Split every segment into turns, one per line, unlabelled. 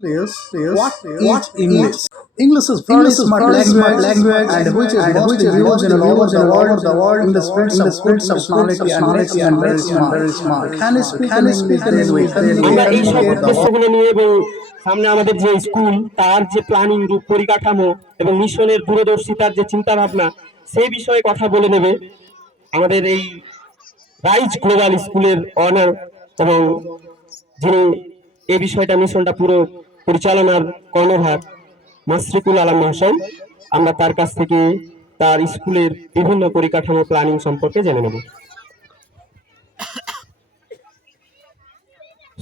is, is
What
what
is
is English? English is very
English is
smart language,
language
and which is
and which is
used in all over the world,
the world
in the spirits of
spirits of
personality and
personality
and very smart.
very smart.
Can you speak
Can
in
you speak
English?
in English?
আমরা
can
এই সব
the
উদ্দেশ্যগুলো নিয়ে এবং সামনে আমাদের যে school তার যে প্ল্যানিং রূপ পরিকাঠামো এবং মিশনের দূরদর্শিতার যে চিন্তা ভাবনা সেই বিষয়ে কথা বলে নেবে আমাদের এই রাইজ গ্লোবাল স্কুলের অনার এবং যিনি এই বিষয়টা মিশনটা পুরো পরিচালনার কর্ণধার মাসরিকুল আলম মহাশয় আমরা তার কাছ থেকে তার স্কুলের বিভিন্ন পরিকাঠামো প্ল্যানিং সম্পর্কে জেনে নেব।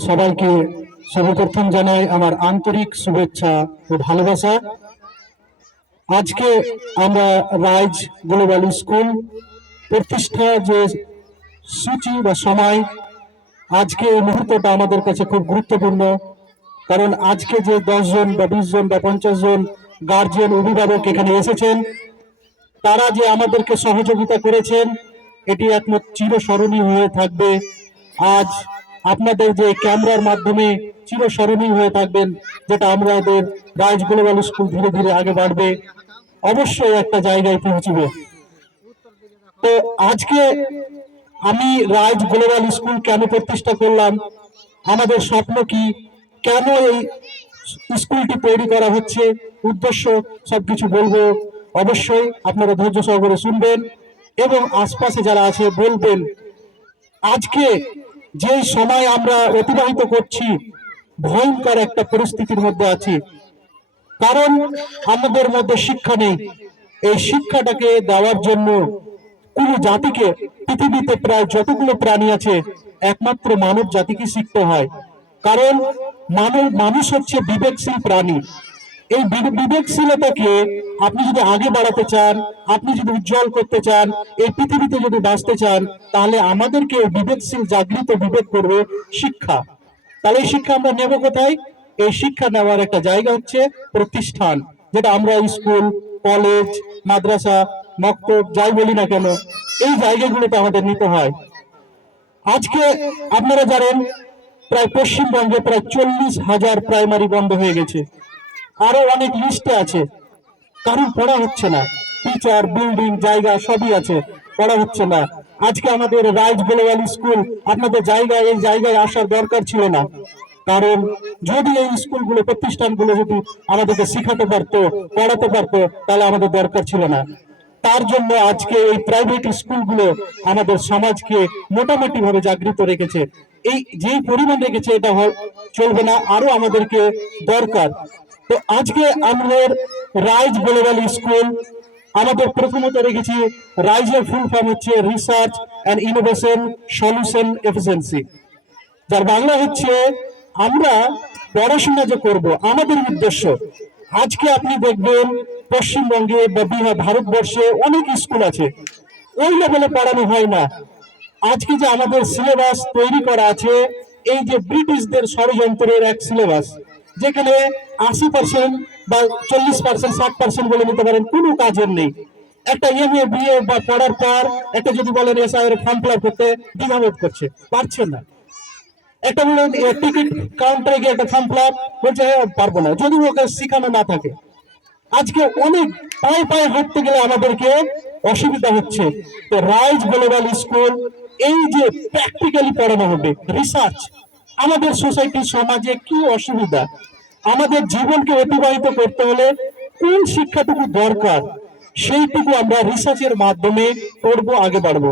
সবাইকে সর্বপ্রথম জানাই আমার আন্তরিক শুভেচ্ছা ও ভালোবাসা। আজকে আমরা রাইজ গ্লোবাল স্কুল প্রতিষ্ঠা যে সূচি বা সময়, আজকে এই মুহূর্তটা আমাদের কাছে খুব গুরুত্বপূর্ণ। কারণ আজকে যে জন বা বিশ জন বা পঞ্চাশ জন গার্জিয়ান অভিভাবক এখানে এসেছেন, তারা যে আমাদেরকে সহযোগিতা করেছেন, এটি একমাত্র চিরস্মরণীয় হয়ে থাকবে। আজ আপনাদের যে ক্যামেরার মাধ্যমে চিরস্মরণীয় হয়ে থাকবেন, যেটা আমাদের রাজ গ্লোবাল স্কুল ধীরে ধীরে আগে বাড়বে, অবশ্যই একটা জায়গায় পৌঁছবে। তো আজকে আমি রাজ গ্লোবাল স্কুল কেন প্রতিষ্ঠা করলাম? আমাদের স্বপ্ন কি? কেন এই স্কুলটি তৈরি করা হচ্ছে? উদ্দেশ্য সবকিছু বলব। অবশ্যই আপনারা ধৈর্য সহকারে শুনবেন এবং আশপাশে যারা আছে বলবেন, আজকে যে সময় আমরা অতিবাহিত করছি, ভয়ঙ্কর একটা পরিস্থিতির মধ্যে আছি। কারণ আমাদের মধ্যে শিক্ষা নেই। এই শিক্ষাটাকে দেওয়ার জন্য কোন জাতিকে, পৃথিবীতে প্রায় যতগুলো প্রাণী আছে, একমাত্র মানব জাতিকে শিখতে হয়। কারণ মানব মানুষ হচ্ছে বিবেকশীল প্রাণী। এই বিবেকশীলতাকে আপনি যদি আগে বাড়াতে চান, আপনি যদি উজ্জ্বল করতে চান, এই পৃথিবীতে যদি বাঁচতে চান, তাহলে আমাদেরকে বিবেকশীল, জাগৃত, বিবেক করবে শিক্ষা। তাহলে এই শিক্ষা আমরা নেব কোথায়? এই শিক্ষা নেওয়ার একটা জায়গা হচ্ছে প্রতিষ্ঠান, যেটা আমরা স্কুল, কলেজ, মাদ্রাসা, মক্তব, যাই বলি না কেন, এই জায়গাগুলোতে আমাদের নিতে হয়। আজকে আপনারা জানেন প্রায় পশ্চিমবঙ্গে প্রায় চল্লিশ হাজার প্রাইমারি বন্ধ হয়ে গেছে। আরও অনেক লিস্টে আছে। কারণ পড়া হচ্ছে না। টিচার বিল্ডিং জায়গা সবই আছে। পড়া হচ্ছে না। আজকে আমাদের রাইজ গ্লোবাল স্কুল, আপনাদের জায়গায়, এই জায়গায় আসার দরকার ছিল না। কারণ যদি এই স্কুলগুলো, প্রতিষ্ঠানগুলো যদি আমাদেরকে শিখাতে পারতো, পড়াতে পারতো, তাহলে আমাদের দরকার ছিল না। তার জন্য আজকে এই প্রাইভেট স্কুলগুলো আমাদের সমাজকে মোটামুটি ভাবে জাগৃত রেখেছে। এই যেই পরিমাণ রেখেছে, এটা চলবে না, আরও আমাদেরকে দরকার। তো আজকে আমাদের রাইজ গ্লোবাল স্কুল, আমাদের প্রথমত রেখেছি, রাইজের ফুল ফর্ম হচ্ছে research and innovation solution efficiency যার বাংলা হচ্ছে, আমরা পড়াশোনা যে করব, আমাদের উদ্দেশ্য, আজকে আপনি দেখবেন পশ্চিমবঙ্গে বা বিহার, ভারতবর্ষে অনেক স্কুল আছে, ওই লেভেলে পড়ানো হয় না। আজকে যে আমাদের সিলেবাস তৈরি করা আছে এই যে ব্রিটিশদের ষড়যন্ত্রের এক সিলেবাস যেখানে আশি পার্সেন্ট বা চল্লিশ পার্সেন্ট ষাট পার্সেন্ট বলে নিতে পারেন কোনো কাজের নেই। একটা এম এ বিএ বা পড়ার পর একটা যদি বলেন এসআই এর ফর্ম ফিল করতে দ্বিধাবোধ করছে পারছে না। একটা বলে টিকিট কাউন্টারে গিয়ে একটা ফর্ম ফিল বলছে "এ, পারব না। যদি ওকে শেখানো না থাকে। আজকে অনেক পায়ে পায়ে হাঁটতে গেলে আমাদেরকে অসুবিধা হচ্ছে। তো রাইজ গ্লোবাল স্কুল, এই যে প্র্যাকটিক্যালি পড়ানো হবে রিসার্চ আমাদের সোসাইটি সমাজে কি অসুবিধা? আমাদের জীবনকে অতিবাহিত করতে হলে কোন শিক্ষাটুকু দরকার, সেইটুকু আমরা রিসার্চের মাধ্যমে করব, আগে বাড়বো।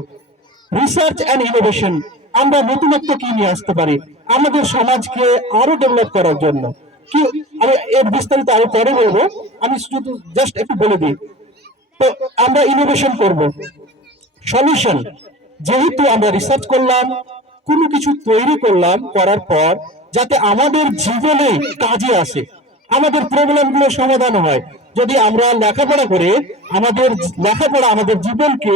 রিসার্চ অ্যান্ড ইনোভেশন আমরা নতুনত্ব কি নিয়ে আসতে পারি? আমাদের সমাজকে আরও ডেভেলপ করার জন্য। কি আমি এর বিস্তারিত আরও পরে বলব। আমি শুধু জাস্ট একটু বলে দিই। আমরা ইনোভেশন করব। সলিউশন যেহেতু আমরা রিসার্চ করলাম, কোনো কিছু তৈরি করলাম, করার পর যাতে আমাদের জীবনে কাজে আসে, আমাদের প্রবলেমগুলো সমাধান হয়। যদি আমরা লেখাপড়া করে আমাদের লেখাপড়া, আমাদের জীবনকে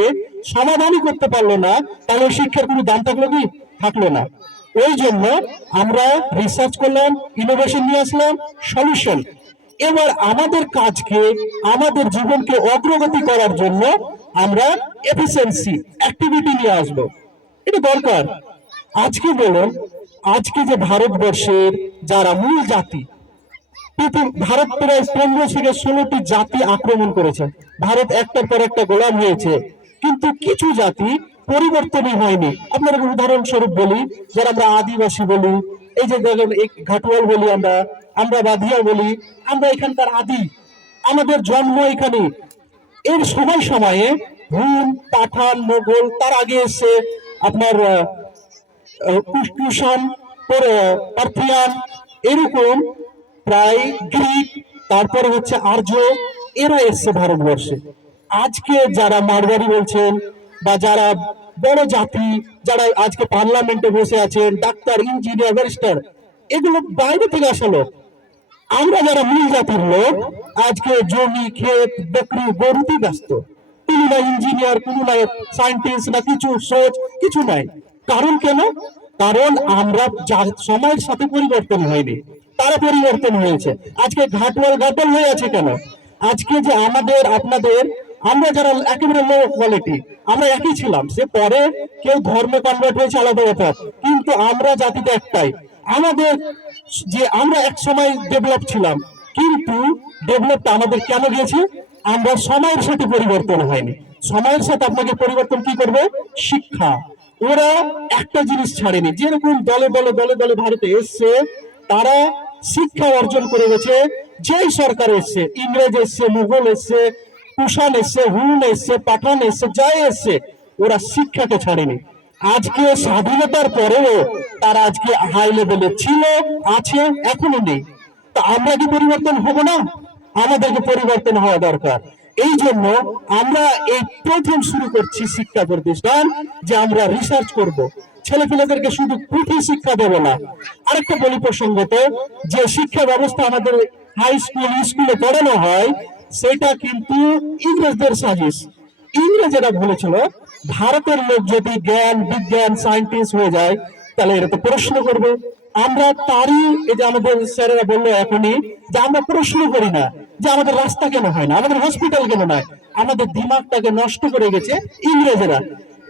সমাধানই করতে পারল না, তাহলে শিক্ষার কোনো দাম থাকল কি? থাকল না। ওই জন্য আমরা রিসার্চ করলাম ইনোভেশন নিয়ে আসলাম সলিউশন এবার আমাদের কাজকে, আমাদের জীবনকে অগ্রগতি করার জন্য আমরা এফিসিয়েন্সি অ্যাক্টিভিটি নিয়ে আসব। এটা দরকার। আজকে বলুন, আজকে যে ভারতবর্ষের যারা মূল জাতি ভারত প্রায় পনেরো থেকে ষোলোটি জাতি আক্রমণ করেছে। ভারত একটার পর একটা গোলাম হয়েছে। কিন্তু কিছু জাতি পরিবর্তনই হয়নি। আপনার উদাহরণস্বরূপ বলি, যারা আমরা আদিবাসী বলি এই যে ঘাটুয়াল বলি আমরা আমরা বাধিয়া বলি, আমরা এখানকার আদি, আমাদের জন্ম এখানে। এর সময় সময়ে হুন পাঠান, মোগল, তার আগে এসে আপনার কুষাণ পরে পার্থিয়ান, এরকম প্রায় গ্রিক, তারপরে হচ্ছে আর্য, এরা এসছে ভারতবর্ষে। আজকে যারা মারবাড়ি বলছেন বা যারা বড় জাতি, যারা আজকে পার্লামেন্টে বসে আছেন ডাক্তার ইঞ্জিনিয়ার ব্যারিস্টার এগুলো বাইরে থেকে আসা লোক আমরা যারা মূল জাতির লোক, আজকে জমি, ক্ষেত, বকরি গরুতে ব্যস্ত। কোনো না ইঞ্জিনিয়ার কোনো না সায়েন্টিস্ট না কিছু সোচ কিছু নাই। কারণ কেন? কারণ আমরা সময়ের সাথে পরিবর্তন হয়নি। তারা পরিবর্তন হয়েছে। আজকে ঘাটওয়াল ঘাটল হয়ে আছে কেন? আজকে যে আমাদের, আপনাদের আমরা যারা একেবারে লো কোয়ালিটি আমরা একই ছিলাম, সে পরে কেউ ধর্মে কনভার্ট হয়েছে, আলাদা ব্যাপার। কিন্তু আমরা জাতিটা একটাই। আমাদের যে আমরা এক সময় ডেভেলপ ছিলাম, কিন্তু ডেভেলপটা আমাদের কেন গেছে আমরা সময়ের সাথে পরিবর্তন হয়নি। সময়ের সাথে আপনাকে পরিবর্তন কি করবে? শিক্ষা। ওরা একটা জিনিস ছাড়েনি। যেরকম দলে দলে দলে দলে ভারতে এসছে, তারা শিক্ষা অর্জন করে গেছে, যেই সরকার এসছে, ইংরেজ এসছে, মুঘল এসছে কুষাণ এসছে হুন এসছে পাঠান এসছে যাই এসছে ওরা শিক্ষাকে ছাড়েনি। আজকে স্বাধীনতার পরেও তারা আজকে হাই লেভেলে ছিল, আছে এখনও নেই। তা আমরা কি পরিবর্তন হব না? আমাদেরকে পরিবর্তন হওয়া দরকার। এই জন্য আমরা এই প্রথম শুরু করছি শিক্ষা প্রতিষ্ঠান, যে আমরা রিসার্চ করব। ছেলেপেলেদেরকে শুধু পুঁথি শিক্ষা দেব না। আরেকটা বলি প্রসঙ্গত, যে শিক্ষা ব্যবস্থা আমাদের হাই স্কুল স্কুলে পড়ানো হয় সেটা কিন্তু ইংরেজদের সাজিশ ইংরেজেরা বলেছিল, ভারতের লোক যদি জ্ঞান, বিজ্ঞান সায়েন্টিস্ট হয়ে যায়, তাহলে এরা তো প্রশ্ন করবে। আমরা তারই এই যে আমাদের স্যারেরা বলল এখনই, যে আমরা প্রশ্ন করি না, যে আমাদের রাস্তা কেন হয় না, আমাদের হসপিটাল কেন নয়, আমাদের দিমাগটাকে নষ্ট করে গেছে ইংরেজেরা।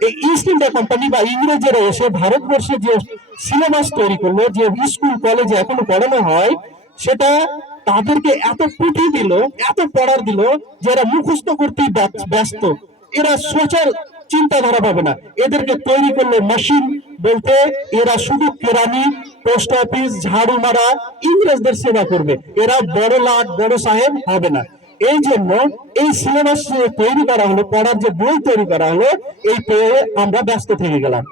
এই ইস্ট ইন্ডিয়া কোম্পানি বা ইংরেজেরা এসে ভারতবর্ষে যে সিলেবাস তৈরি করল, যে স্কুল কলেজে এখনও পড়ানো হয়, সেটা তাদেরকে এত পুঁথি দিল, এত পড়ার দিল, যে এরা মুখস্থ করতেই ব্যস্ত- এরা সোচার চিন্তাধারা পাবে না। এদেরকে তৈরি করল মেশিন বলতে এরা শুধু কেরানি পোস্ট অফিস ঝাড়ু মারা, ইংরেজদের সেবা করবে। এরা বড় লাট, বড় সাহেব হবে না। এই জন্য এই সিলেবাস তৈরি করা হলো, পড়ার যে বই তৈরি করা হলো, এই পেয়ে আমরা ব্যস্ত থেকে গেলাম।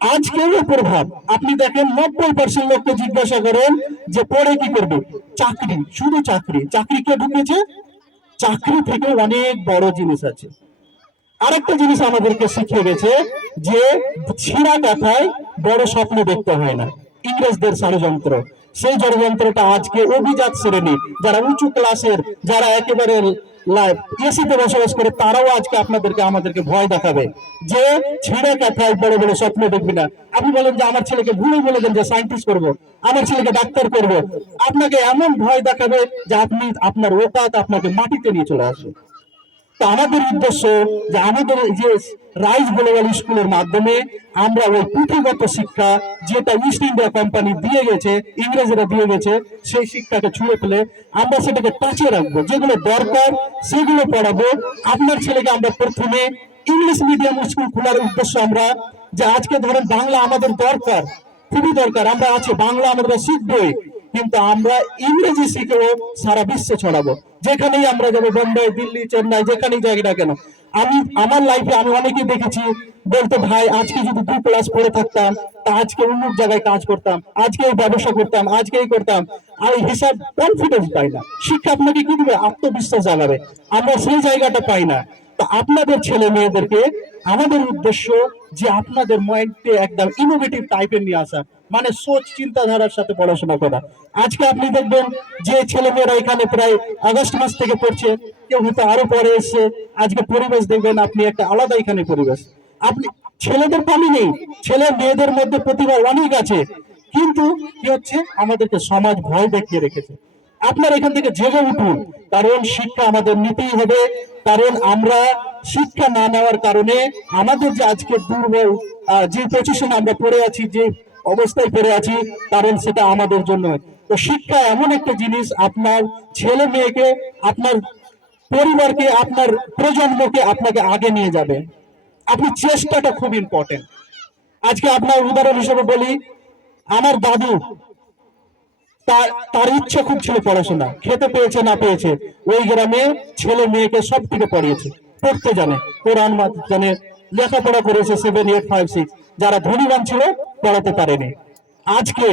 আজকের প্রভাব, আপনি দেখেন নব্বই পার্সেন্ট লোককে জিজ্ঞাসা করেন যে পড়ে কি করবে? চাকরি, শুধু চাকরি। চাকরি কে ঢুকেছে? চাকরি থেকে অনেক বড় জিনিস আছে। আরেকটা জিনিস আমাদেরকে শিখিয়ে গেছে যে ছিঁড়া কাথায় বড় স্বপ্ন দেখতে হয় না। ইংরেজদের ষড়যন্ত্র। সেই ষড়যন্ত্রটা আজকে অভিজাত শ্রেণি যারা উঁচু ক্লাসের যারা একেবারে এসিতে বসবাস করে, তারাও আজকে আপনাদেরকে, আমাদেরকে ভয় দেখাবে। যে ছেড়ে কাথায় বড় বড় স্বপ্ন দেখবি না। আপনি বলেন যে, আমার ছেলেকে ভুলে বলে দেন যে সায়েন্টিস্ট করব। আমার ছেলেকে ডাক্তার করব। আপনাকে এমন ভয় দেখাবে যে, আপনি আপনার ওপাত আপনাকে মাটিতে নিয়ে চলে আসবে। তো আমাদের উদ্দেশ্য যে আমাদের যে রাইস গ্লোবাল স্কুলের মাধ্যমে আমরা ওই পুঁথিগত শিক্ষা যেটা ইস্ট ইন্ডিয়া কোম্পানি দিয়ে গেছে, ইংরেজরা দিয়ে গেছে, সেই শিক্ষাকে ছুঁড়ে ফেলে আমরা সেটাকে টাচে রাখব। যেগুলো দরকার, সেগুলো পড়াবো। আপনার ছেলেকে আমরা প্রথমে ইংলিশ মিডিয়াম স্কুল খোলার উদ্দেশ্য আমরা যে আজকে ধরেন বাংলা আমাদের দরকার, খুবই দরকার। আমরা আছি, বাংলা আমরা শিখবই। কিন্তু আমরা ইংরেজি শিখেও সারা বিশ্বে ছড়াবো। যেখানেই আমরা যাব, বোম্বাই, দিল্লি, চেন্নাই, যেখানেই যাই না কেন। আমি, আমার লাইফে আমি অনেকে দেখেছি, বলতে, ভাই, আজকে যদি দু ক্লাস পড়ে থাকতাম, তা আজকে অমুক জায়গায় কাজ করতাম, আজকে এই ব্যবসা করতাম, আজকে এই করতাম। আর হিসাব কনফিডেন্স পাই না। শিক্ষা আপনাকে কি দিবে? আত্মবিশ্বাস জাগাবে। আমরা সেই জায়গাটা পাই না। আপনাদের ছেলে মেয়েদেরকে আমাদের উদ্দেশ্য যে আপনাদের মাইন্ডে একদম ইনোভেটিভ টাইপের নিয়ে আসা মানে সোচ, চিন্তাধারার সাথে পড়াশোনা করা। আজকে আপনি দেখবেন যে ছেলেমেয়েরা এখানে প্রায় আগস্ট মাস থেকে পড়ছে, কেউ হয়তো আরও পরে এসছে। আজকে পরিবেশ দেখবেন আপনি একটা আলাদা এখানে পরিবেশ। আপনি, ছেলেদের কমই নেই, ছেলে মেয়েদের মধ্যে প্রতিভা অনেক আছে, কিন্তু কি হচ্ছে? আমাদেরকে সমাজ ভয় দেখিয়ে রেখেছে। আপনার এখান থেকে জেগে উঠুন। কারণ শিক্ষা আমাদের নিতেই হবে। কারণ আমরা শিক্ষা না নেওয়ার কারণে আমাদের যে আজকে দুর্বল যে পজিশনে আমরা পড়ে আছি, যে অবস্থায় পড়ে আছি, কারণ সেটা আমাদের জন্য। তো শিক্ষা এমন একটা জিনিস, আপনার ছেলে মেয়েকে, আপনার পরিবারকে, আপনার প্রজন্মকে আপনাকে আগে নিয়ে যাবে। আপনি চেষ্টাটা খুব ইম্পর্টেন্ট আজকে আপনার উদাহরণ হিসেবে বলি, আমার দাদু তার তার ইচ্ছে খুব ছিল পড়াশোনা। খেতে পেয়েছে, না পেয়েছে, ওই গ্রামে ছেলে মেয়েকে সব থেকে পড়িয়েছে। পড়তে জানে, কোরআন জানে, লেখাপড়া করেছে সেভেন এইট ফাইভ সিক্স যারা ধনীবান ছিল, পড়াতে পারেনি। আজকে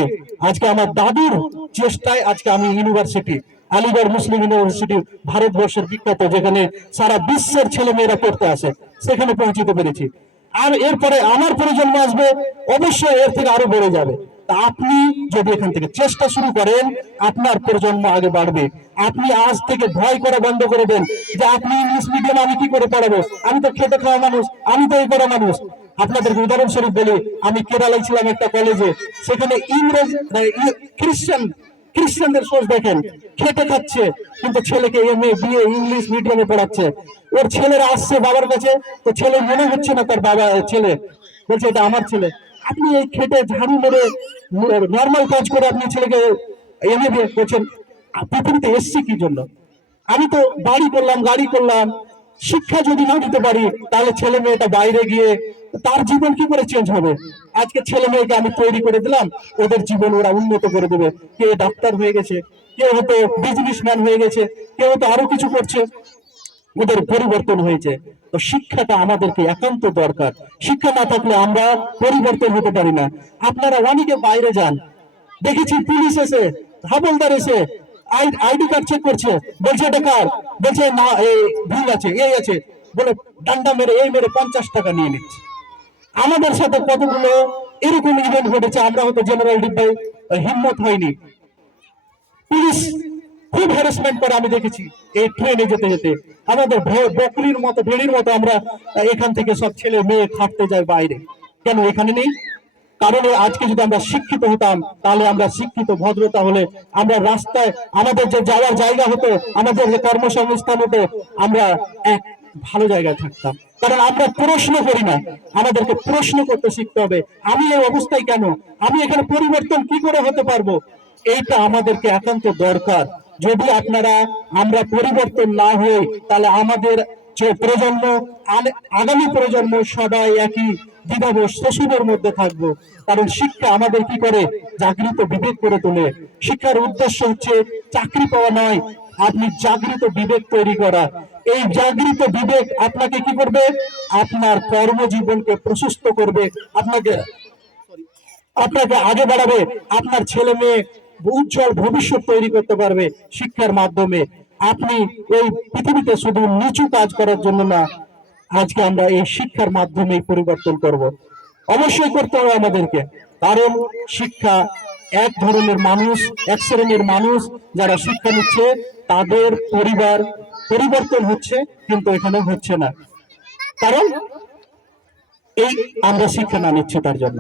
আজকে আমার দাদুর চেষ্টায় আজকে আমি ইউনিভার্সিটি আলিগড় মুসলিম ইউনিভার্সিটি ভারতবর্ষের বিখ্যাত, যেখানে সারা বিশ্বের ছেলে মেয়েরা পড়তে আসে, সেখানে পৌঁছতে পেরেছি। আর এরপরে আমার প্রজন্ম আসবে, অবশ্যই এর থেকে আরও বেড়ে যাবে। তা আপনি যদি এখান থেকে চেষ্টা শুরু করেন, আপনার প্রজন্ম আগে বাড়বে। আপনি আজ থেকে ভয় করা বন্ধ করে দেন যে আপনি ইংলিশ মিডিয়াম আমি কি করে পড়াবো? আমি তো খেতে খাওয়া মানুষ, আমি তো এই করা মানুষ। আপনাদেরকে উদাহরণস্বরূপ বলি, আমি কেরালায় ছিলাম একটা কলেজে সেখানে ইংরেজ মানে খ্রিস্টান খ্রিস্টানদের সোর্স দেখেন। খেটে খাচ্ছে, কিন্তু ছেলেকে এম এ বিএ ইংলিশ মিডিয়ামে পড়াচ্ছে। ওর ছেলেরা আসছে বাবার কাছে, তো ছেলে মনে হচ্ছে না তার বাবা, ছেলে। বলছে, এটা আমার ছেলে। আপনি এই খেটে ঝাড়ু মেরে নর্মাল কাজ করে আপনি ছেলেকে এম এ বিয়ে করছেন পৃথিবীতে এসছি কি জন্য? আমি তো বাড়ি করলাম, গাড়ি করলাম, শিক্ষা যদি না দিতে পারি, তাহলে ছেলে মেয়েটা বাইরে গিয়ে তার জীবন কি করে চেঞ্জ হবে? আজকে ছেলে মেয়েকে আমি তৈরি করে দিলাম, ওদের জীবন ওরা উন্নত করে দেবে। কে ডাক্তার হয়ে গেছে কেউ হয়তো বিজনেসম্যান হয়ে গেছে কেউ হয়তো আরও কিছু করছে। ওদের পরিবর্তন হয়েছে। তো শিক্ষাটা আমাদেরকে একান্ত দরকার। শিক্ষা না থাকলে আমরা পরিবর্তন হতে পারি না। আপনারা অনেকে বাইরে যান। দেখেছি পুলিশ এসে, হাবলদার এসে আইডি কার্ড চেক করছে। বলছে, এটা কার? বলছে, না এই ভুল আছে, এই আছে। বলে, ডান্ডা মেরে, এই মেরে পঞ্চাশ টাকা নিয়ে নিচ্ছে। আমাদের সাথে কতগুলো এরকম ইভেন্ট ঘটেছে, আমরা হয়তো জেনারেল ডিব্বায় হিম্মত হয়নি। পুলিশ হ্যারাসমেন্ট করে আমি দেখেছি, এই ট্রেনে যেতে যেতে। আমাদের বকরির মতো, ভেড়ির মতো আমরা এখান থেকে সব ছেলে মেয়ে খাটতে যাই বাইরে। কেন এখানে নেই? কারণ আজকে যদি আমরা শিক্ষিত হতাম, তাহলে আমরা শিক্ষিত ভদ্রতা হলে আমরা রাস্তায়, আমাদের যে যাওয়ার জায়গা হতো, আমাদের যে কর্মসংস্থান হতো, আমরা এক ভালো জায়গায় থাকতাম। কারণ আমরা প্রশ্ন করি না, আমাদেরকে প্রশ্ন করতে শিখতে হবে, আমি এই অবস্থায় কেন? আমি এখানে পরিবর্তন কি করে হতে পারব? এইটা আমাদেরকে একান্ত দরকার। যদি আপনারা আমরা পরিবর্তন না হই, তাহলে আমাদের যে প্রজন্ম আগামী প্রজন্ম সবাই একই মধ্যে থাকব। কারণ শিক্ষা আমাদের কি করে? জাগৃত বিবেক করে তোলে। শিক্ষার উদ্দেশ্য হচ্ছে চাকরি পাওয়া নয়, আপনি জাগৃত বিবেক তৈরি করা। এই জাগৃত বিবেক আপনাকে কি করবে? আপনার কর্মজীবনকে প্রশস্ত করবে। আপনাকে আপনাকে আগে বাড়াবে। আপনার ছেলে মেয়ে উজ্জ্বল ভবিষ্যৎ তৈরি করতে পারবে শিক্ষার মাধ্যমে। আপনি এই পৃথিবীতে শুধু নিচু কাজ করার জন্য না, আজকে আমরা এই শিক্ষার মাধ্যমে পরিবর্তন করব। অবশ্যই করতে হবে আমাদেরকে। কারণ শিক্ষা এক ধরনের মানুষ, এক শ্রেণির মানুষ যারা শিক্ষা নিচ্ছে, তাদের পরিবার পরিবর্তন হচ্ছে, কিন্তু এখানে হচ্ছে না। কারণ এই আমরা শিক্ষা না নিচ্ছি তার জন্য।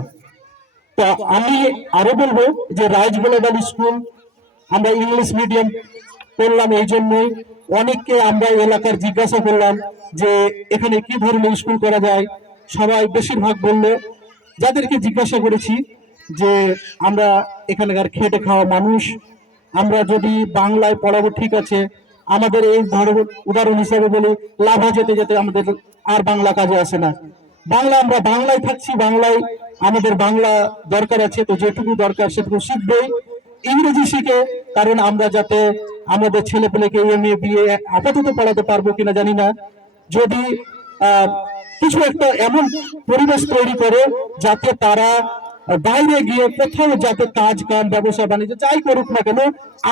তো আমি আরও বলব যে রাইজ গ্লোবাল স্কুল, আমরা ইংলিশ মিডিয়াম করলাম এই জন্যই। অনেককে আমরা এলাকার জিজ্ঞাসা করলাম যে এখানে কি ধরনের স্কুল করা যায়? সবাই বেশিরভাগ বলল, যাদেরকে জিজ্ঞাসা করেছি যে আমরা এখানকার খেটে খাওয়া মানুষ, আমরা যদি বাংলায় পড়াবো ঠিক আছে, আমাদের এই ধরো উদাহরণ হিসাবে বলি লাভা যেতে যেতে আমাদের আর বাংলা কাজে আসে না। বাংলা, আমরা বাংলায় থাকছি, বাংলায় আমাদের বাংলা দরকার আছে, তো যেটুকু দরকার সেটুকু শিখবই। ইংরেজি শিখে, কারণ আমরা যাতে আমাদের ছেলে পেলেকে এম এ বিয়ে আপাতত পড়াতে পারব কিনা জানি না। যদি কিছু একটা এমন পরিবেশ তৈরি করে যাতে তারা বাইরে গিয়ে কোথাও যাতে কাজ, কাম, ব্যবসা, বাণিজ্য যাই করুক না কেন,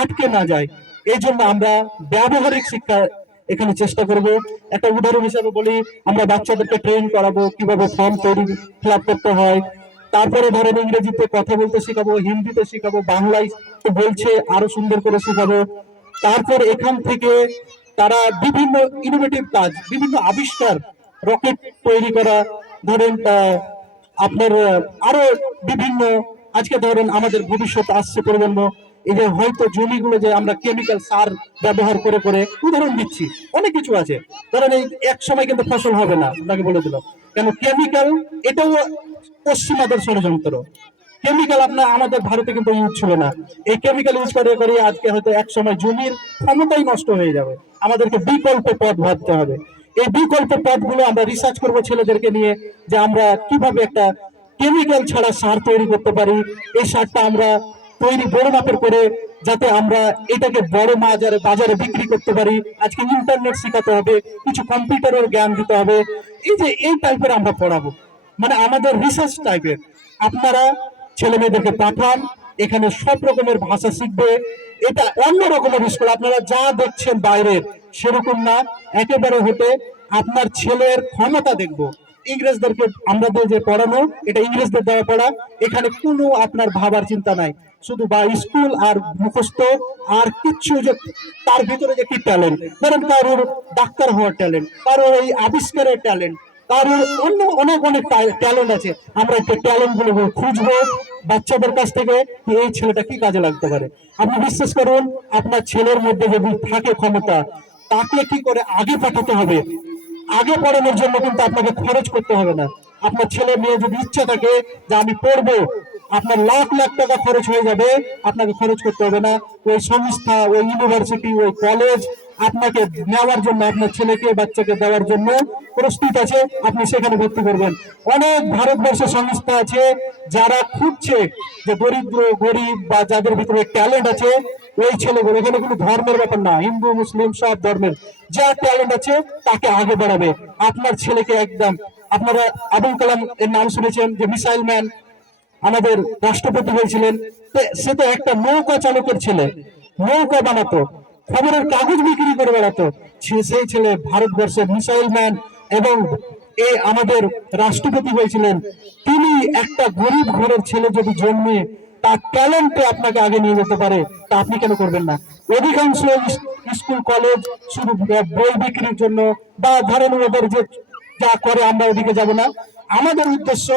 আটকে না যায়। এই জন্য আমরা ব্যবহারিক শিক্ষা এখানে চেষ্টা করব। একটা উদাহরণ হিসাবে বলি, আমরা বাচ্চাদেরকে ট্রেন করাবো, কীভাবে ফর্ম তৈরি ফিল করতে হয়। তারপরে ধরেন ইংরেজিতে কথা বলতে শেখাবো, হিন্দিতে শেখাবো, বাংলায় তো বলছে, আরও সুন্দর করে শেখাবো। তারপর এখান থেকে তারা বিভিন্ন ইনোভেটিভ কাজ, বিভিন্ন আবিষ্কার রকেট তৈরি করা, ধরেন আপনার, আরও বিভিন্ন, আজকে ধরেন আমাদের ভবিষ্যৎ আসছে প্রজন্ম এই যে হয়তো জমিগুলো যে আমরা কেমিক্যাল সার ব্যবহার করে করে উদাহরণ দিচ্ছি, অনেক কিছু আছে। ধরেন এই এক সময় কিন্তু ফসল হবে না, আপনাকে বলে দিলাম। কেন? কেমিক্যাল এটাও পশ্চিমাদের ষড়যন্ত্র। কেমিক্যাল আপনার আমাদের ভারতে কিন্তু ইউজ ছিল না। এই কেমিক্যাল ইউজ করে করে আজকে হয়তো এক সময় জমির ক্ষমতাই নষ্ট হয়ে যাবে। আমাদেরকে বিকল্প পথ ভাবতে হবে। এই বিকল্প পথগুলো আমরা রিসার্চ করব ছেলেদেরকে নিয়ে যে আমরা কীভাবে একটা কেমিক্যাল ছাড়া সার তৈরি করতে পারি। এই সারটা আমরা তৈরি বড় মাপের করে যাতে আমরা এটাকে বড় বাজারে বাজারে বিক্রি করতে পারি। আজকে ইন্টারনেট শেখাতে হবে, কিছু কম্পিউটারের জ্ঞান দিতে হবে। এই যে এই টাইপের আমরা পড়াবো। মানে আমাদের রিসার্চ টাইপের আপনারা ছেলে মেয়েদেরকে পাঠান, এখানে সব রকমের ভাষা শিখবে। এটা অন্য রকমের স্কুল আপনারা যা দেখছেন বাইরের, সেরকম না। একেবারে হতে আপনার ছেলের ক্ষমতা দেখব। ইংরেজদেরকে আমাদের যে পড়ানো, এটা ইংরেজদের দ্বারা পড়া। এখানে কোনো আপনার ভাবার চিন্তা নাই। শুধু বা স্কুল আর মুখস্থ আর কিচ্ছু যে তার ভিতরে যে কি ট্যালেন্ট ধরেন কারোর ডাক্তার হওয়ার ট্যালেন্ট কারোর এই আবিষ্কারের ট্যালেন্ট কারোর অন্য অনেক অনেক ট্যালেন্ট আছে। আমরা খুঁজবো বাচ্চাদের কাছ থেকে এই ছেলেটা কি কাজে লাগতে পারে। আপনি বিশ্বাস করুন, আপনার ছেলের মধ্যে যদি থাকে ক্ষমতা, তাকে কি করে আগে পাঠাতে হবে? আগে পড়ানোর জন্য কিন্তু আপনাকে খরচ করতে হবে না। আপনার ছেলে মেয়ে যদি ইচ্ছা থাকে যে আমি পড়ব আপনার লাখ লাখ টাকা খরচ হয়ে যাবে, আপনাকে খরচ করতে হবে না। ওই সংস্থা, ওই ইউনিভার্সিটি ওই কলেজ আপনাকে নেওয়ার জন্য, আপনার ছেলেকে, বাচ্চাকে দেওয়ার জন্য প্রস্তুত আছে, আপনি সেখানে ভর্তি করবেন। অনেক ভারতবর্ষের সংস্থা আছে যারা খুঁজছে যে দরিদ্র, গরিব বা যাদের ভিতরে ট্যালেন্ট আছে, ওই ছেলেগুলো, এখানে কোনো ধর্মের ব্যাপার না, হিন্দু, মুসলিম, সব ধর্মের। যা ট্যালেন্ট আছে, তাকে আগে বাড়াবে। আপনার ছেলেকে একদম, আপনারা আবুল কালাম এর নাম শুনেছেন যে মিসাইল ম্যান আমাদের রাষ্ট্রপতি হয়েছিলেন। সে তো একটা নৌকা চালকের ছেলে। নৌকা বানাতো। খবরের কাগজ বিক্রি করে বেড়াতো। সেই ছেলে ভারতবর্ষের মিসাইল ম্যান এবং এই আমাদের রাষ্ট্রপতি হয়েছিলেন। তিনি একটা গরিব ঘরের ছেলে যদি জন্মে, তার ট্যালেন্টে আপনাকে আগে নিয়ে যেতে পারে, তা আপনি কেন করবেন না? অধিকাংশ স্কুল, কলেজ শুধু বই বিক্রির জন্য বা ধরেন ওদের যে, যা করে আমরা ওদিকে যাব না। আমাদের উদ্দেশ্য,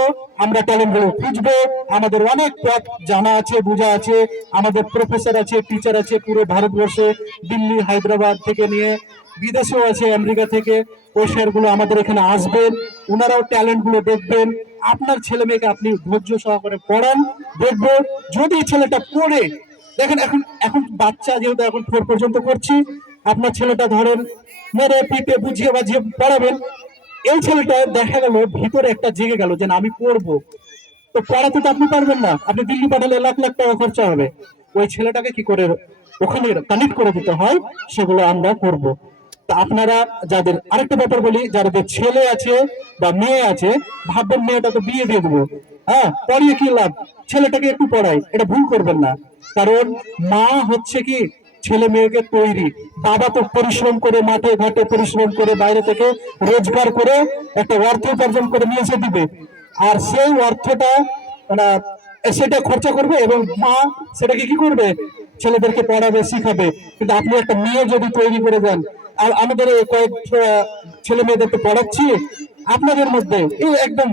আমরা ট্যালেন্টগুলো খুঁজবো, আমাদের অনেক পথ জানা আছে, বোঝা আছে। আমাদের প্রফেসর আছে টিচার আছে পুরো ভারতবর্ষে, দিল্লি, হায়দ্রাবাদ থেকে নিয়ে বিদেশেও আছে, আমেরিকা থেকে। ওই স্যারগুলো আমাদের এখানে আসবেন, ওনারাও ট্যালেন্টগুলো দেখবেন। আপনার ছেলে মেয়েকে আপনি ধৈর্য সহকারে পড়ান দেখব যদি ছেলেটা পড়ে, দেখেন এখন এখন বাচ্চা যেহেতু এখন ফোর পর্যন্ত করছি, আপনার ছেলেটা ধরেন মেরে পিঠে বুঝিয়ে বাজিয়ে পড়াবেন। এই ছেলেটা দেখা গেল, ভিতরে একটা জেগে গেল যে আমি পড়ব। তো পড়াতে তো আপনি পারবেন না। আপনি দিল্লি পাঠালে লাখ লাখ টাকা খরচা হবে। ওই ছেলেটাকে কি করে ওখানে কানেক্ট করে দিতে হয়, সেগুলো আমরা করব। তা আপনারা যাদের, আরেকটা ব্যাপার বলি, যাদের ছেলে আছে বা মেয়ে আছে, ভাববেন মেয়েটা তো বিয়ে দিয়ে দেবো। হ্যাঁ পড়িয়ে কি লাভ? ছেলেটাকে একটু পড়াই, এটা ভুল করবেন না। কারণ মা হচ্ছে কি ছেলে মেয়েকে তৈরি। বাবা তো পরিশ্রম করে মাঠে ঘাটে পরিশ্রম করে বাইরে থেকে রোজগার করে একটা অর্থ উপার্জন করে নিয়ে এসে দিবে। আর সেই অর্থটা মানে সেটা খরচা করবে এবং মা সেটাকে কি করবে? ছেলেদেরকে পড়াবে, শিখাবে। কিন্তু আপনি একটা মেয়ে যদি তৈরি করে দেন, আর আমাদের কয়েক ছেলে মেয়েদেরকে পড়াচ্ছি, আপনাদের মধ্যে এই একদম,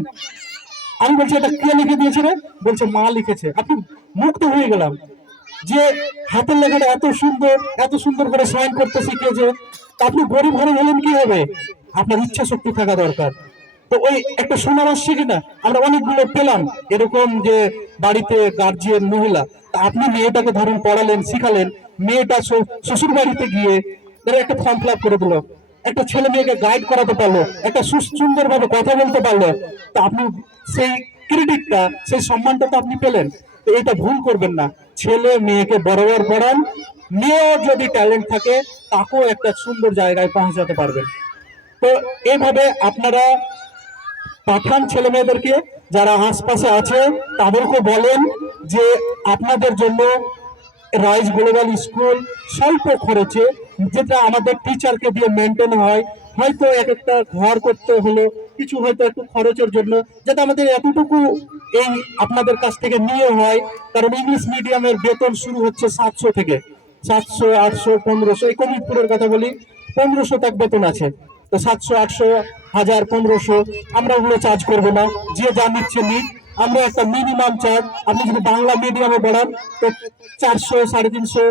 আমি বলছি এটা কে লিখে দিয়েছে বলছে মা লিখেছে। আপনি মুক্ত হয়ে গেলাম। যে হাতের লেখাটা এত সুন্দর এত সুন্দর করে সাইন করতে শিখিয়েছে, তা আপনি গরিব ঘরে হলেন কি হবে? আপনার ইচ্ছা শক্তি থাকা দরকার। তো ওই একটা শোনার আসছে কিনা? আমরা অনেকগুলো পেলাম, এরকম যে বাড়িতে গার্জিয়ান মহিলা আপনি মেয়েটাকে ধরেন পড়ালেন, শিখালেন, মেয়েটা শ্বশুর- বাড়িতে গিয়ে একটা ফর্ম ফিল করে দিল। একটা ছেলে মেয়েকে গাইড করাতে পারল, একটা সুন্দর ভাবে কথা বলতে পারল। তা আপনি সেই ক্রেডিটটা সেই সম্মানটা তো আপনি পেলেন, তো এটা ভুল করবেন না। ছেলে মেয়েকে বরাবর পড়ান। মেয়েও যদি ট্যালেন্ট থাকে, তাকেও একটা সুন্দর জায়গায় পৌঁছাতে পারবেন। তো এইভাবে আপনারা পাঠান ছেলে মেয়েদেরকে, যারা আশপাশে আছে তাদেরকে বলেন যে আপনাদের জন্য রাইজ গ্লোবাল স্কুল স্বল্প খরচে, যেটা আমাদের টিচারকে দিয়ে মেনটেন হয় হয়তো এক একটা ঘর করতে হলো, কিছু হয়তো একটু খরচের জন্য, যাতে আমাদের এতটুকু এই আপনাদের কাছ থেকে নিয়ে হয়। কারণ ইংলিশ মিডিয়ামের বেতন শুরু হচ্ছে সাতশো থেকে। সাতশো, আটশো, পনেরোশো, এই কমিটপুরের কথা বলি পনেরোশো তাক বেতন আছে। তো সাতশো, আটশো, হাজার, পনেরোশো, আমরা ওগুলো চার্জ করব না। যে যা নিচ্ছে নিক। আমরা একটা মিনিমাম চার্জ আপনি যদি বাংলা মিডিয়ামে পড়ান, তো চারশো, সাড়ে তিনশো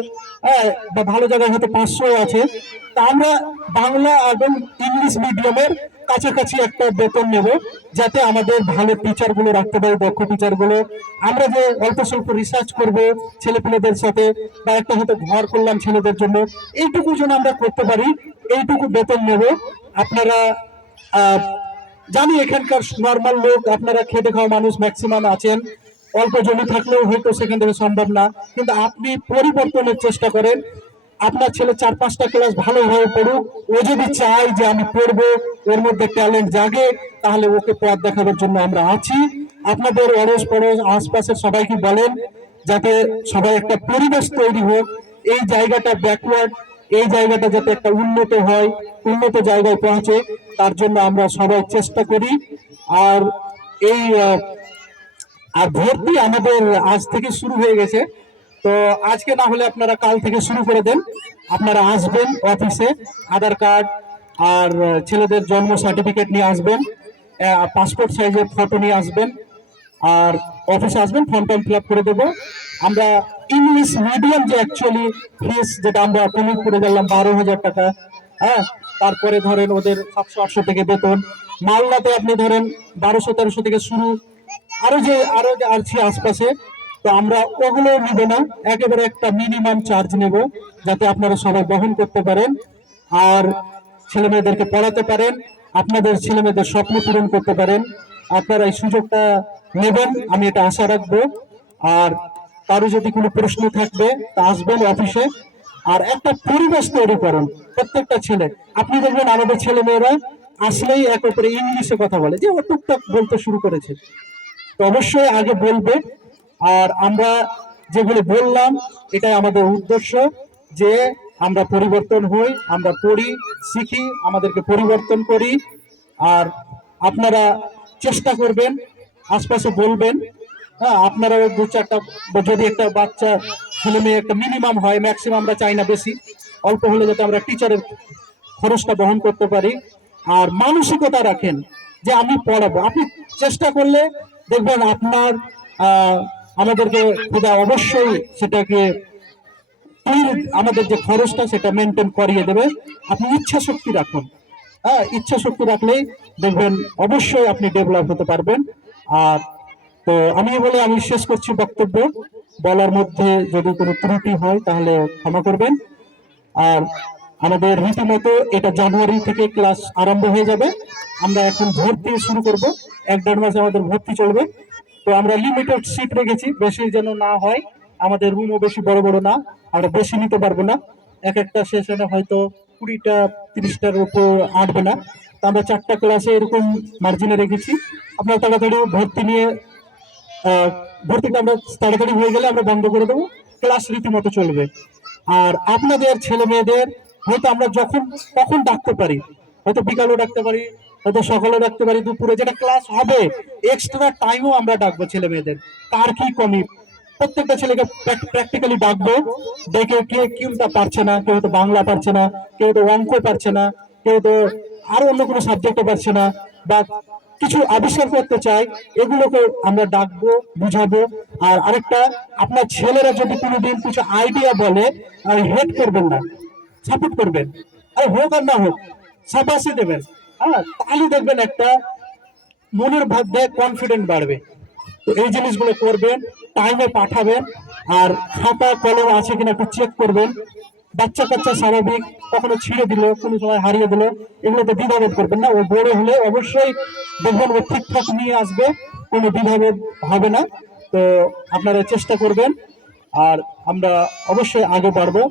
হ্যাঁ বা ভালো জায়গায় হয়তো পাঁচশো আছে। তা আমরা বাংলা এবং ইংলিশ মিডিয়ামের কাছাকাছি একটা বেতন নেব, যাতে আমাদের ভালো টিচারগুলো রাখতে পারি, দক্ষ টিচারগুলো আমরা যে অল্প স্বল্প রিসার্চ করব ছেলেপেলেদের সাথে, বা একটা হয়তো ঘর করলাম ছেলেদের জন্য, এইটুকু যেন আমরা করতে পারি, এইটুকু বেতন নেব। আপনারা জানি এখানকার নর্মাল লোক, আপনারা খেটে খাওয়া মানুষ ম্যাক্সিমাম আছেন। অল্প জমি থাকলেও হয়তো সেখান থেকে সম্ভব না। কিন্তু আপনি পরিবর্তনের চেষ্টা করেন। আপনার ছেলে চার পাঁচটা ক্লাস ভালোভাবে পড়ুক। ও যদি চায় যে আমি পড়ব, ওর মধ্যে ট্যালেন্ট জাগে, তাহলে ওকে পথ দেখানোর জন্য আমরা আছি। আপনাদের অড়োস পড়োস আশপাশের সবাইকে বলেন, যাতে সবাই একটা পরিবেশ তৈরি হোক। এই জায়গাটা ব্যাকওয়ার্ড এই জায়গাটা যাতে একটা উন্নত হয়, উন্নত জায়গায় পৌঁছে, তার জন্য আমরা সবাই চেষ্টা করি। আর এই আর ভর্তি আমাদের আজ থেকে শুরু হয়ে গেছে। তো আজকে না হলে আপনারা কাল থেকে শুরু করে দেন। আপনারা আসবেন অফিসে, আধার কার্ড আর ছেলেদের জন্ম সার্টিফিকেট নিয়ে আসবেন পাসপোর্ট সাইজের ফটো নিয়ে আসবেন। আর অফিসে আসবেন ফর্ম টর্ম ফিল আপ করে দেবো। আমরা ইংলিশ মিডিয়াম যে অ্যাকচুয়ালি ফিস যেটা আমরা পেমেন্ট করে দিলাম বারো হাজার টাকা হ্যাঁ? তারপরে ধরেন ওদের সাতশো আটশো থেকে বেতন। মালদাতে আপনি ধরেন বারোশো তেরোশো থেকে শুরু, আরও যে আরও যে আছে আশপাশে, তো আমরা ওগুলো নিব না। একেবারে একটা মিনিমাম চার্জ নেব, যাতে আপনারা সবাই বহন করতে পারেন আর ছেলে মেয়েদেরকে পড়াতে পারেন, আপনাদের ছেলে মেয়েদের স্বপ্ন পূরণ করতে পারেন। আপনারা এই সুযোগটা নেবেন, আমি এটা আশা রাখব। আর কারও যদি কোনো প্রশ্ন থাকবে, তা আসবেন অফিসে আর একটা পরিবেশ তৈরি করুন, প্রত্যেকটা ছেলে। আপনি দেখবেন আমাদের ছেলে মেয়েরা আসলেই এক অপরে ইংলিশে কথা বলে। যে ও টুকটাক বলতে শুরু করেছে। তো অবশ্যই আগে বলবে। আর আমরা যেগুলো বললাম, এটাই আমাদের উদ্দেশ্য যে আমরা পরিবর্তন হই, আমরা পড়ি, শিখি, আমাদেরকে পরিবর্তন করি। আর আপনারা চেষ্টা করবেন, আশপাশে বলবেন। হ্যাঁ আপনারাও দু চারটা যদি একটা বাচ্চা, ছেলে মেয়ে একটা মিনিমাম হয় ম্যাক্সিমাম আমরা চাই না বেশি। অল্প হলে যাতে আমরা টিচারের খরচটা বহন করতে পারি। আর মানসিকতা রাখেন যে আমি পড়াবো। আপনি চেষ্টা করলে দেখবেন আপনার আমাদেরকে খোদা অবশ্যই সেটাকে আমাদের যে খরচটা সেটা মেনটেন করিয়ে দেবে। আপনি ইচ্ছা শক্তি রাখুন। হ্যাঁ ইচ্ছা শক্তি রাখলেই দেখবেন অবশ্যই আপনি ডেভেলপ হতে পারবেন। আর তো আমি বলে আমি শেষ করছি বক্তব্য। বলার মধ্যে যদি কোনো ত্রুটি হয়, তাহলে ক্ষমা করবেন। আর আমাদের রীতিমতো এটা জানুয়ারি থেকে ক্লাস আরম্ভ হয়ে যাবে। আমরা এখন ভর্তি শুরু করব। এক দেড় মাসে আমাদের ভর্তি চলবে। তো আমরা লিমিটেড সিট রেখেছি। বেশি যেন না হয়, আমাদের রুমও বেশি বড় বড় না আমরা বেশি নিতে পারব না। এক একটা সেশনে হয়তো কুড়িটা, তিরিশটার উপর আটবে না। তো আমরা চারটা ক্লাসে এরকম মার্জিনে রেখেছি। আপনারা তাড়াতাড়ি ভর্তি নিয়ে ভর্তিটা আমরা তাড়াতাড়ি হয়ে গেলে আমরা বন্ধ করে দেবো ক্লাস রীতিমতো চলবে। আর আপনাদের ছেলে মেয়েদের হয়তো আমরা যখন তখন ডাকতে পারি, হয়তো বিকালেও ডাকতে পারি, হয়তো সকালেও ডাকতে পারি, দুপুরে যেটা ক্লাস হবে এক্সট্রা টাইমও আমরা ডাকবো ছেলে মেয়েদের। কার কি কমি? প্রত্যেকটা ছেলেকে প্র্যাকটিক্যালি ডাকবো। দেখে কে কোনটা পারছে না, কেউ তো বাংলা পারছে না, কেউ তো অঙ্ক পারছে না, কেউ তো আরও অন্য কোনো সাবজেক্টে পারছে না, বা কিছু আবিষ্কার করতে চাই এগুলোকে আমরা ডাকবো, বুঝাবো। আর আরেকটা, আপনার ছেলেরা যদি কোনোদিন কিছু আইডিয়া বলে হেড করবেন না সাপোর্ট করবেন। আর হোক আর না হোক সাবাসে দেবেন। হ্যাঁ তাহলে দেখবেন একটা, মনের ভাব দেয় কনফিডেন্ট বাড়বে। তো এই জিনিসগুলো করবেন টাইমে পাঠাবেন, আর খাতা, কলম আছে কিনা একটু চেক করবেন। বাচ্চা কাচ্চা স্বাভাবিক, কখনো ছিঁড়ে দিল, কোনো সময় হারিয়ে দিল এগুলো তো দ্বিধাবোধ করবেন না। ও বড় হলে অবশ্যই দেখবেন ও ঠিকঠাক নিয়ে আসবে, কোনো দ্বিধাবোধ হবে না। তো আপনারা চেষ্টা করবেন, আর আমরা অবশ্যই আগে বাড়বো।